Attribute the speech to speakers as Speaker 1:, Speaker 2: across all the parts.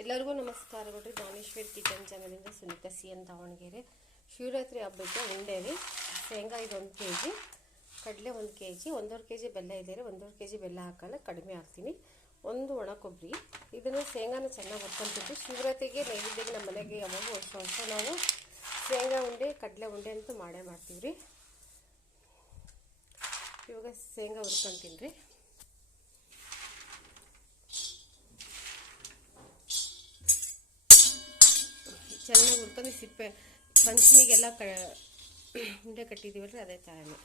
Speaker 1: ಎಲ್ಲರಿಗೂ ನಮಸ್ಕಾರಗಳು ದಾನೇಶ್ವರ್ ಕಿಚನ್ ಚಾನಲಿಂದ ಸುನಿತಾ ಸಿ ಎನ್ ದಾವಣಗೆರೆ. ಶಿವರಾತ್ರಿ ಹಬ್ಬಕ್ಕೆ ಉಂಡೆ ರೀ ಶೇಂಗಾ ಇದು ಒಂದು ಕೆ ಜಿ ಕಡಲೆ ಒಂದು ಕೆ ಜಿ ಒಂದೂವರೆ ಕೆ ಜಿ ಬೆಲ್ಲ ಇದೆ. ರೀ ಒಂದೂವರೆ ಕೆ ಜಿ ಬೆಲ್ಲ ಹಾಕೋಣ ಕಡಿಮೆ ಹಾಕ್ತೀನಿ. ಒಂದು ಒಣ ಕೊಬ್ಬರಿ. ಇದನ್ನು ಶೇಂಗಾನ ಚೆನ್ನಾಗಿ ಹುರ್ಕೊಂತಿದ್ವಿ ಶಿವರಾತ್ರಿಗೆ ನೈವೇದ್ಯಕ್ಕೆ ನಮ್ಮ ಮನೆಗೆ ಯಾವಾಗ ವರ್ಷ ವರ್ಷ ನಾವು ಶೇಂಗಾ ಉಂಡೆ, ಕಡಲೆ ಉಂಡೆ ಅಂತೂ ಮಾಡೇ ಮಾಡ್ತೀವಿ ರೀ ಇವಾಗ ಶೇಂಗಾ ಹುರ್ಕೊಂತೀನಿ ರೀ. ಚೆನ್ನಾಗಿ ಹುರ್ಕೊಂಡು ಸಿಪ್ಪೆ ಪಂಚಮಿಗೆಲ್ಲ ಕ ಉಂಡೆ ಕಟ್ಟಿದ್ದೀವಲ್ರಿ ಅದೇ ಥರನೇ.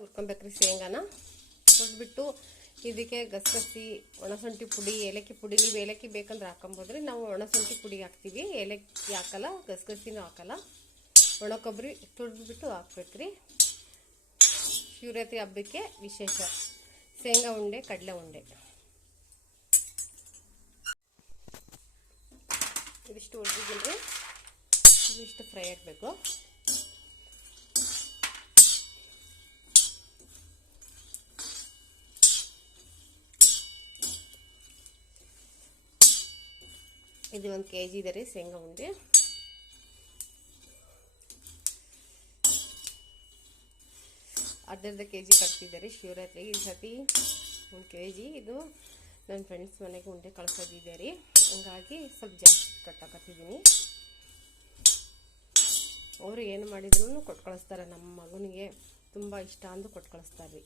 Speaker 1: ಹುರ್ಕೊಬೇಕ್ರಿ ಶೇಂಗಾನ. ಹುರಿದ್ಬಿಟ್ಟು ಇದಕ್ಕೆ ಗಸಗಸಿ ಒಣಶುಂಠಿ ಪುಡಿ, ಏಲಕ್ಕಿ ಪುಡಿ, ನೀವು ಏಲಕ್ಕಿ ಬೇಕಂದ್ರೆ ಹಾಕೊಂಬೋದ್ರಿ. ನಾವು ಒಣಶುಂಠಿ ಪುಡಿ ಹಾಕ್ತೀವಿ. ಏಲಕ್ಕಿ ಹಾಕಲ್ಲ, ಗಸಗಸಿನೂ ಹಾಕಲ್ಲ. ಒಣ ಕೊಬ್ಬರಿ ಹಾಕ್ಬೇಕು ಹಾಕ್ಬೇಕ್ರಿ. ಶಿವರಾತ್ರಿ ಹಬ್ಬಕ್ಕೆ ವಿಶೇಷ. ಶೇಂಗಾ ಉಂಡೆ, ಕಡಲೆ ಉಂಡೆ. ಇದಿಷ್ಟು ಉಳಿದಿದ್ದಿಲ್ರಿ ಇದಿಷ್ಟು ಫ್ರೈ ಆಗಬೇಕು. ಇದು ಒಂದು ಕೆ ಜಿ ಇದೆ ರೀ ಶೇಂಗಾ ಉಂಡೆ. ಅರ್ಧರ್ಧ ಕೆ ಜಿ ಕಟ್ತಿದ್ದಾರೆ ಶಿವರಾತ್ರಿಗೆ ಈ ಸತಿ ಒಂದು ಕೆ ಜಿ ಇದು ನನ್ನ ಫ್ರೆಂಡ್ಸ್ ಮನೆಗೆ ಉಂಡೆ ಕಳ್ಸೋದಿದೆ ರೀ. ಹಂಗಾಗಿ ಸ್ವಲ್ಪ ಜಾಸ್ತಿ ಕಟ್ಟಾಕತ್ತಿದ್ದೀನಿ ಅವರು ಏನು ಮಾಡಿದ್ರು ಕೊಟ್ಟು ಕಳಿಸ್ತಾರೆ ನಮ್ಮ ಮಗನಿಗೆ ತುಂಬ ಇಷ್ಟ ಅಂದು ಕೊಟ್ಟು ಕಳಿಸ್ತಾರೆ ರೀ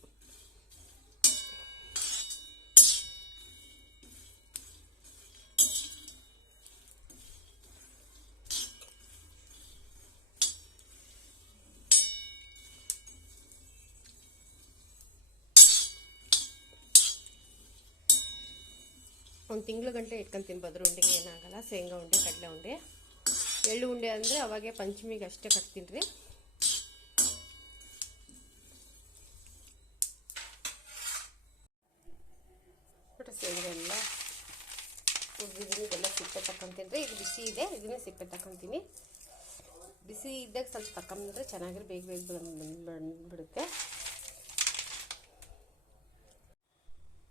Speaker 1: ಒಂದು ತಿಂಗಳು ಗಂಟೆ ಇಟ್ಕೊಂಡು ತಿನ್ಬೋದು. ಉಂಡೆಗೆ ಏನಾಗಲ್ಲ, ಶೇಂಗಾ ಉಂಡೆ, ಕಡಲೆ ಉಂಡೆ. ಎಳ್ಳು ಉಂಡೆ ಅಂದರೆ ಅವಾಗೆ ಪಂಚಮಿಗೆ ಅಷ್ಟೇ ಕಟ್ತೀನಿ ರೀ ಎಲ್ಲ ಇದೆಲ್ಲ ಸಿಪ್ಪೆ ತಗೊಂತೀನಿ ರೀ ಇದು ಬಿಸಿ ಇದೆ, ಇದನ್ನ ಸಿಪ್ಪೆ ತಕೊಂತೀನಿ ಬಿಸಿ ಇದ್ದಾಗ ಸ್ವಲ್ಪ ತಕೊಂಬಂದ್ರೆ ಚೆನ್ನಾಗಿರೋ ಬೇಗ ಬೇಗ ಬಂದ್ಬಿಡುತ್ತೆ.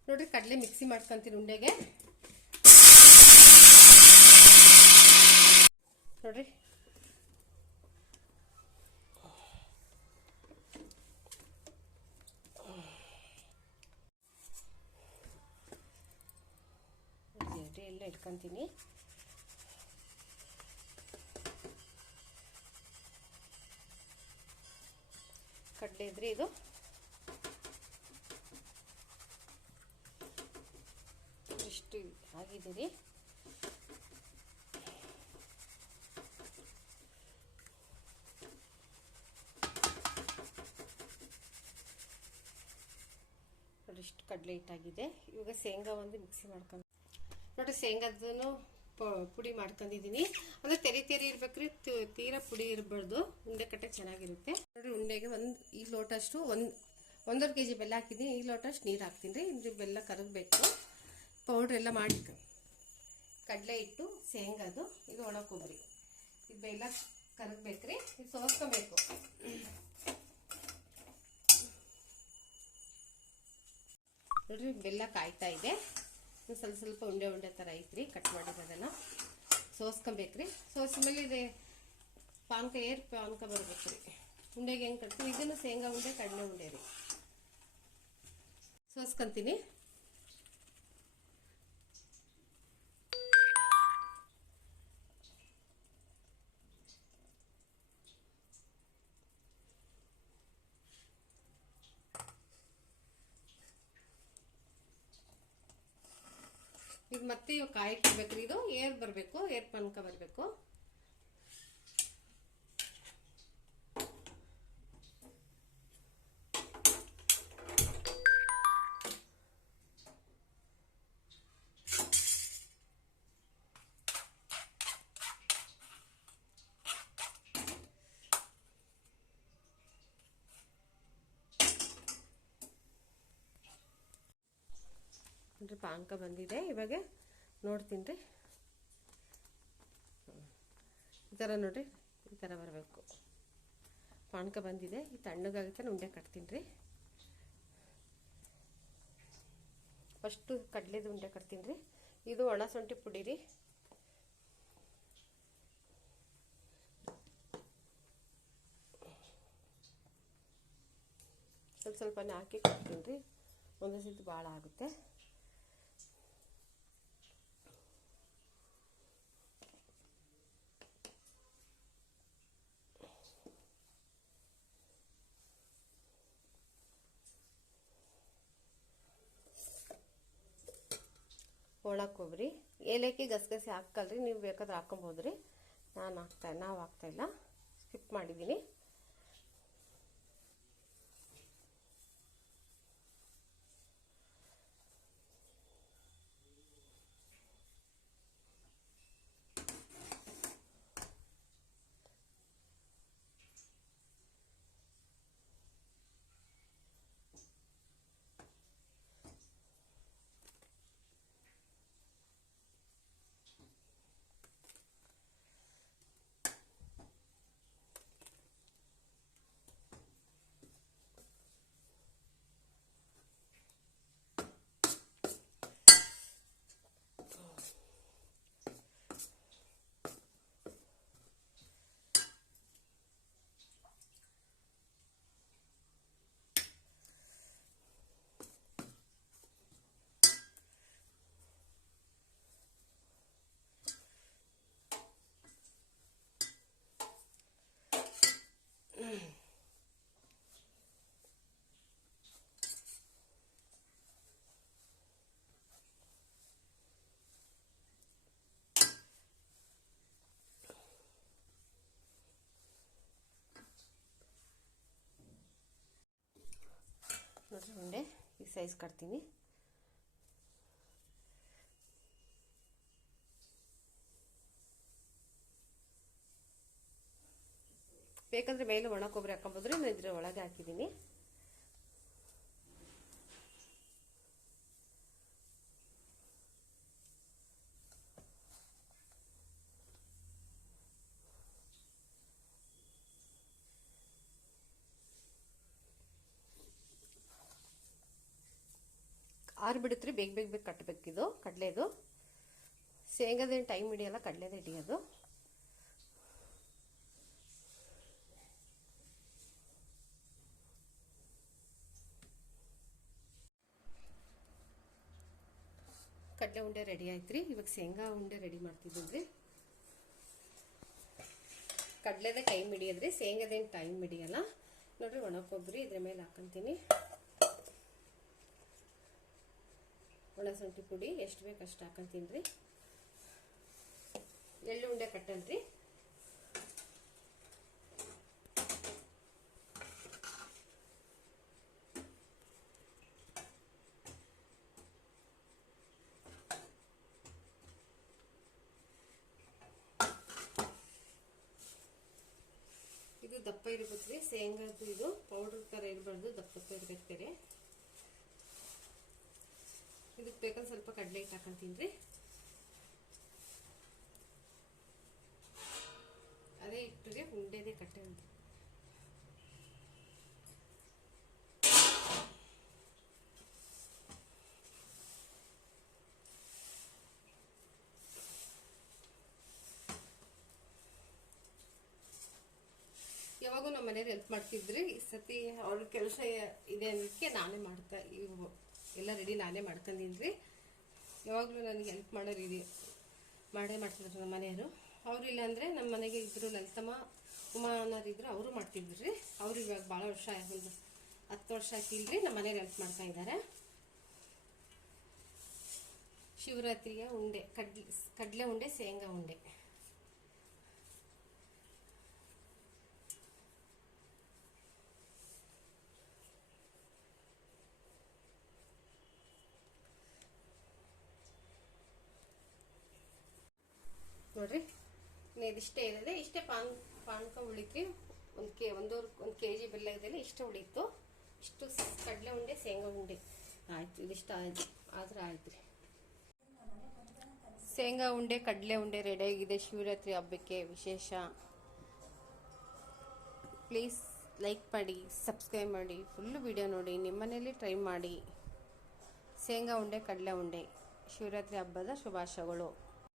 Speaker 1: ನೋಡ್ರಿ, ಕಡಲೆ ಮಿಕ್ಸಿ ಮಾಡ್ಕೊಂತೀನಿ ಉಂಡೆಗೆ. ನೋಡ್ರಿ. ಎಲ್ಲ ಇಟ್ಕೊಂತೀನಿ. ಕಡ್ಲೆ ಇದ್ರಿ ಇದು? ಇಷ್ಟು ಆಗಿದೆ ಇಷ್ಟು ಕಡಲೆ ಹಿಟ್ಟಾಗಿದೆ. ಇವಾಗ ಶೇಂಗಾ ಒಂದು ಮಿಕ್ಸಿ ಮಾಡ್ಕೊಂಡು ನೋಡಿ ಶೇಂಗಾದನ್ನು ಪುಡಿ ಮಾಡ್ಕೊಂಡಿದ್ದೀನಿ. ಅಂದರೆ ತೆರಿ ತೆರಿ ಇರ್ಬೇಕ್ರಿ ತೀರಾ ಪುಡಿ ಇರಬಾರ್ದು. ಉಂಡೆ ಕಟ್ಟೆ ಚೆನ್ನಾಗಿರುತ್ತೆ. ನೋಡಿ ಉಂಡೆಗೆ ಒಂದು ಈ ಲೋಟಷ್ಟು ಒಂದು ಒಂದೂವರೆ ಕೆ ಜಿ ಬೆಲ್ಲ ಹಾಕಿದ್ದೀನಿ. ಈ ಲೋಟಷ್ಟು ನೀರು ಹಾಕ್ತೀನಿ ರೀ. ಬೆಲ್ಲ ಕರಗಬೇಕು. ಪೌಡ್ರ್ ಎಲ್ಲ ಮಾಡಿ ಕಡಲೆ ಹಿಟ್ಟು, ಶೇಂಗಾದು. ಇದು ಒಣ ಕೊಬ್ಬರಿ ಇದು ಬೆಲ್ಲ ಕರಗಬೇಕ್ರಿ. ಇದು ಸೋಸ್ಕೊಬೇಕು. ನೋಡ್ರಿ, ಬೆಲ್ಲ ಕಾಯ್ತಾ ಇದೆ. ಸ್ವಲ್ಪ ಸ್ವಲ್ಪ ಉಂಡೆ ಉಂಡೆ ಥರ ಐತ್ರಿ ಕಟ್ ಮಾಡಿರೋದನ್ನು ಸೋಸ್ಕೊಬೇಕ್ರಿ. ಸೋಸ್ಮೇಲೆ ಇದೆ ಪಾನಕ, ಏರ್ ಪಾನಕ ಬರಬೇಕು ರೀ ಉಂಡೆಗೆ ಹೆಂಗೆ ಕಟ್ತೀವಿ? ಇದನ್ನು ಶೇಂಗಾ ಉಂಡೆ, ಕಡಲೆ ಉಂಡೆ ರೀ. ಸೋಸ್ಕೊಂತೀನಿ. ಇದು ಮತ್ತೆ ಕಾಯಿ ಇಡ್ಬೇಕ್ರಿ ಇದು ಏರ್ ಬರಬೇಕು ಏರ್ ಪಾನಕ ಬರಬೇಕು. ನೋಡ್ರಿ ಪಾನಕ ಬಂದಿದೆ. ಇವಾಗ ನೋಡ್ತೀನಿ ರೀ. ಈ ಥರ ನೋಡಿರಿ, ಈ ಥರ ಬರಬೇಕು. ಪಾನಕ ಬಂದಿದೆ. ಈ ತಣ್ಣಗಾಗುತ್ತೆ ಉಂಡೆ ಕಟ್ತೀನಿ ರೀ. ಫಸ್ಟು ಕಡಲೆದು ಉಂಡೆ ಕಟ್ತೀನಿ ರೀ. ಇದು ಒಣ ಶುಂಠಿ ಪುಡಿ ರೀ. ಸ್ವಲ್ಪ ಸ್ವಲ್ಪನೇ ಹಾಕಿ ಕೊಡ್ತೀನಿ ರೀ. ಒಂದೊಂದು ಸತಿ ಭಾಳ ಆಗುತ್ತೆ. ಒಣ ಕೊಬ್ಬರಿ ಏಲಕ್ಕಿ ಗಸಗಸೆ ಹಾಕಲ್ರಿ. ನೀವು ಬೇಕಾದ್ರೆ ಹಾಕೊಬೋದು ರೀ ನಾನು ಹಾಕ್ತಾ ನಾವು ಹಾಕ್ತಾಯಿಲ್ಲ ಸ್ಕಿಪ್ ಮಾಡಿದ್ದೀನಿ ನೋಡ್ರಿ ಉಂಡೆ ಈ ಸೈಜ್ ಕಟ್ತೀನಿ. ಬೇಕಂದ್ರೆ ಮೇಲೆ ಒಣ ಕೊಬ್ಬರಿ ಹಾಕೊಬೋದ್ರಿ ನಾನು ಇದ್ರ ಒಳಗೆ ಹಾಕಿದ್ದೀನಿ. ಆರು ರೀ ಬೇಗ ಬೇಗ ಬೇಗ ಕಟ್ಟಬೇಕಿದು ಕಡಲೆದು ಶೇಂಗದೇನು ಟೈಮ್ ಹಿಡಿಯಲ್ಲ, ಕಡಲೆದು ಹಿಡಿಯೋದು. ಕಡಲೆ ಉಂಡೆ ರೆಡಿ ಆಯ್ತು ರೀ ಇವಾಗ ಶೇಂಗಾ ಉಂಡೆ ರೆಡಿ ಮಾಡ್ತಿದ್ದೀನಿ ರೀ ಕಡಲೆದ ಟೈಮ್ ಹಿಡಿಯೋದ್ರಿ ಶೇಂಗದೇನು ಟೈಮ್ ಹಿಡಿಯಲ್ಲ. ನೋಡ್ರಿ ಒಣ ಕೊಬ್ಬರಿ ಇದ್ರ ಮೇಲೆ ಹಾಕೊಂತೀನಿ. ಒಣ ಶುಂಠಿ ಪುಡಿ ಎಷ್ಟು ಬೇಕು ಅಷ್ಟು ಹಾಕೊಂತೀನಿ ರೀ. ಎಳ್ಳು ಉಂಡೆ ಕಟ್ಟನ್ರಿ ಇದು ದಪ್ಪ ಇರ್ಬೇಕು ರೀ. ಶೇಂಗಾದು ಇದು ಪೌಡರ್ ಥರ ಇರಬಾರ್ದು ದಪ್ಪ ದಪ್ಪ ಇರ್ಬೇಕು ರೀ. ಇದಕ್ಕೆ ಬೇಕಂದ್ರೆ ಸ್ವಲ್ಪ ಕಡಲೆ ಹಿಟ್ಟು ಹಾಕೊಂತೀನಿ ರೀ. ಅದೇ ಇಟ್ಟರೆ ಉಂಡೆದೇ ಕಟ್ಟೆ ಅಂತ ಯಾವಾಗೂ ನಮ್ಮ ಮನೆಯವ್ರು ಹೆಲ್ಪ್ ಮಾಡ್ತಿದ್ರಿ ಈ ಸತಿ ಅವ್ರ ಕೆಲಸ ಇದೆ ಅನ್ನೋದಕ್ಕೆ ನಾನೇ ಮಾಡ್ತಾ ಇವು ಎಲ್ಲ ರೆಡಿ ನಾನೇ ಮಾಡ್ಕೊಂಡಿನಿ ರೀ ಯಾವಾಗಲೂ ನನಗೆ ಹೆಲ್ಪ್ ಮಾಡೋರು ರೀ ಮಾಡೇ ಮಾಡ್ತಿದ್ರು ನಮ್ಮ ಮನೆಯವರು. ಅವರು ಇಲ್ಲ ಅಂದರೆ ನಮ್ಮ ಮನೆಗೆ ಇದ್ದರು ಲಲಿತಮ್ಮ, ಉಮಾ ಅನ್ನೋರು ಅವರು ಮಾಡ್ತಿದ್ರು ರೀ. ಅವರು ಇವಾಗ ಭಾಳ ವರ್ಷ ಒಂದು ಹತ್ತು ವರ್ಷ ಆಕಿಲ್ರಿ ನಮ್ಮ ಮನೆಗೆ ಹೆಲ್ಪ್ ಮಾಡ್ತಾ ಇದ್ದಾರೆ. ಶಿವರಾತ್ರಿಯ ಉಂಡೆ, ಕಡ್ಲೆ, ಕಡಲೆ ಉಂಡೆ, ಶೇಂಗಾ ಉಂಡೆ. ನೋಡ್ರಿ. ಇದಿಷ್ಟೇ ಇದೆ ಇಷ್ಟೇ ಪಾನ್, ಪಾನಕ ಉಳಿತ್ರಿ ಒಂದು ಕೆ, ಒಂದೂವರೆ, ಒಂದು ಕೆ ಜಿ ಬೆಲ್ಲ ಇದೆಲ್ಲ ಇಷ್ಟು ಉಳಿತು ಇಷ್ಟು ಕಡಲೆ ಉಂಡೆ, ಶೇಂಗಾ ಉಂಡೆ. ಆಯ್ತು, ಇದಿಷ್ಟು ಆಯ್ತು. ಆದ್ರೆ ಆಯ್ತು ಶೇಂಗಾ ಉಂಡೆ, ಕಡಲೆ ಉಂಡೆ ರೆಡಿಯಾಗಿದೆ ಶಿವರಾತ್ರಿ ಹಬ್ಬಕ್ಕೆ ವಿಶೇಷ. ಪ್ಲೀಸ್ ಲೈಕ್ ಮಾಡಿ ಸಬ್ಸ್ಕ್ರೈಬ್ ಮಾಡಿ. ಫುಲ್ಲು ವಿಡಿಯೋ ನೋಡಿ. ನಿಮ್ಮನೇಲಿ ಟ್ರೈ ಮಾಡಿ. ಶೇಂಗಾ ಉಂಡೆ, ಕಡಲೆ ಉಂಡೆ. ಶಿವರಾತ್ರಿ ಹಬ್ಬದ ಶುಭಾಶಯಗಳು.